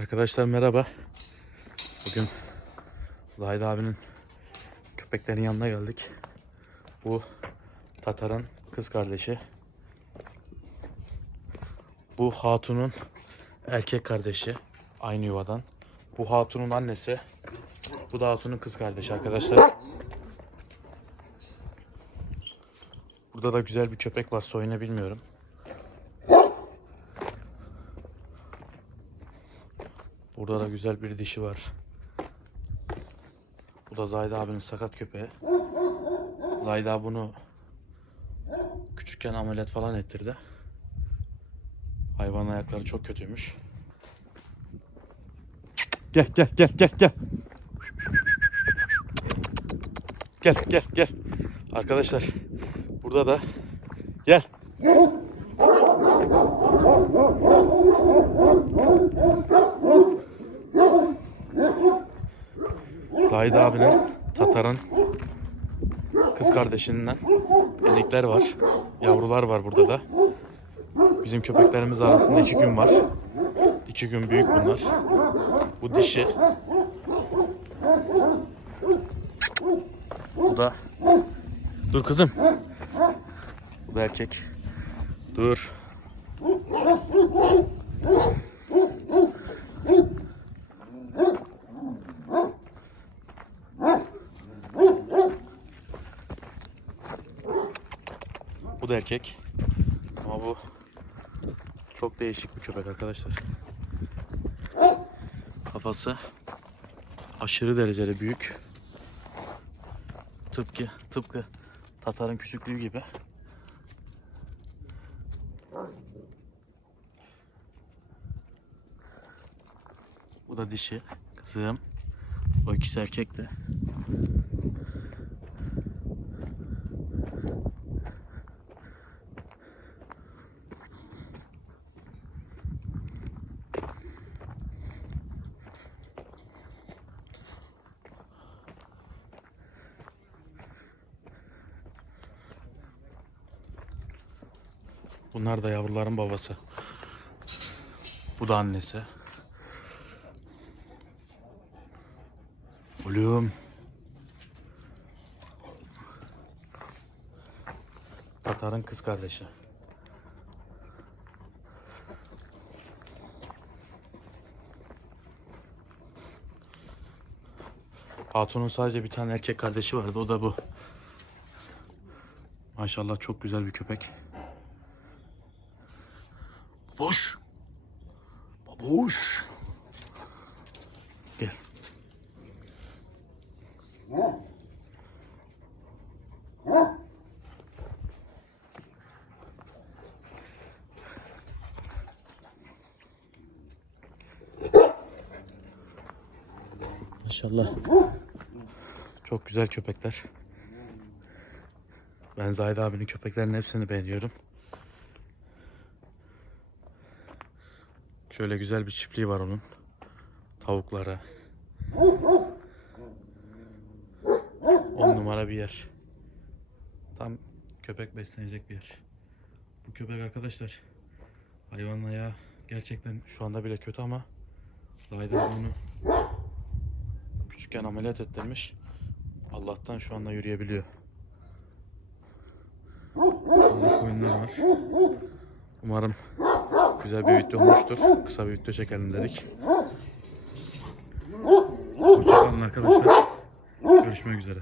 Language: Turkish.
Arkadaşlar merhaba. Bugün Zahid abinin köpeklerin yanına geldik. Bu Tatar'ın kız kardeşi. Bu Hatun'un erkek kardeşi. Aynı yuvadan. Bu Hatun'un annesi. Bu da Hatun'un kız kardeşi arkadaşlar. Burada da güzel bir köpek var. Soyunu bilmiyorum. Burada da güzel bir dişi var. Bu da Zahid abinin sakat köpeği. Zahid abi bunu küçükken ameliyat falan ettirdi. Hayvan ayakları çok kötüymüş. Gel gel gel gel gel. Gel gel gel. Arkadaşlar burada da gel. Zahid abinin Tatar'ın kız kardeşinden enikler var. Yavrular var burada da. Bizim köpeklerimiz arasında iki gün var. İki gün büyük bunlar. Bu dişi. Bu da Dur kızım. Bu da erkek. Dur. Da erkek. Ama bu çok değişik bir köpek arkadaşlar. Kafası aşırı derecede büyük. Tıpkı tıpkı Tatar'ın küçüklüğü gibi. Bu da dişi kızım. O ikisi erkek de. Bunlar da yavruların babası. Bu da annesi. Oğlum. Tatar'ın kız kardeşi. Hatun'un sadece bir tane erkek kardeşi vardı. O da bu. Maşallah çok güzel bir köpek. Boş. Babuş. Gel. Maşallah. Çok güzel köpekler. Ben Zahid abinin köpeklerinin hepsini beğeniyorum. Şöyle güzel bir çiftliği var onun. Tavuklara. On numara bir yer. Tam köpek beslenecek bir yer. Bu köpek arkadaşlar hayvanın ayağı gerçekten şu anda bile kötü ama abi onu küçükken ameliyat ettirmiş. Allah'tan şu anda yürüyebiliyor. Burada koyunlar var. Umarım güzel bir video olmuştur. Kısa bir video çekelim dedik. Hoşçakalın arkadaşlar. Görüşmek üzere.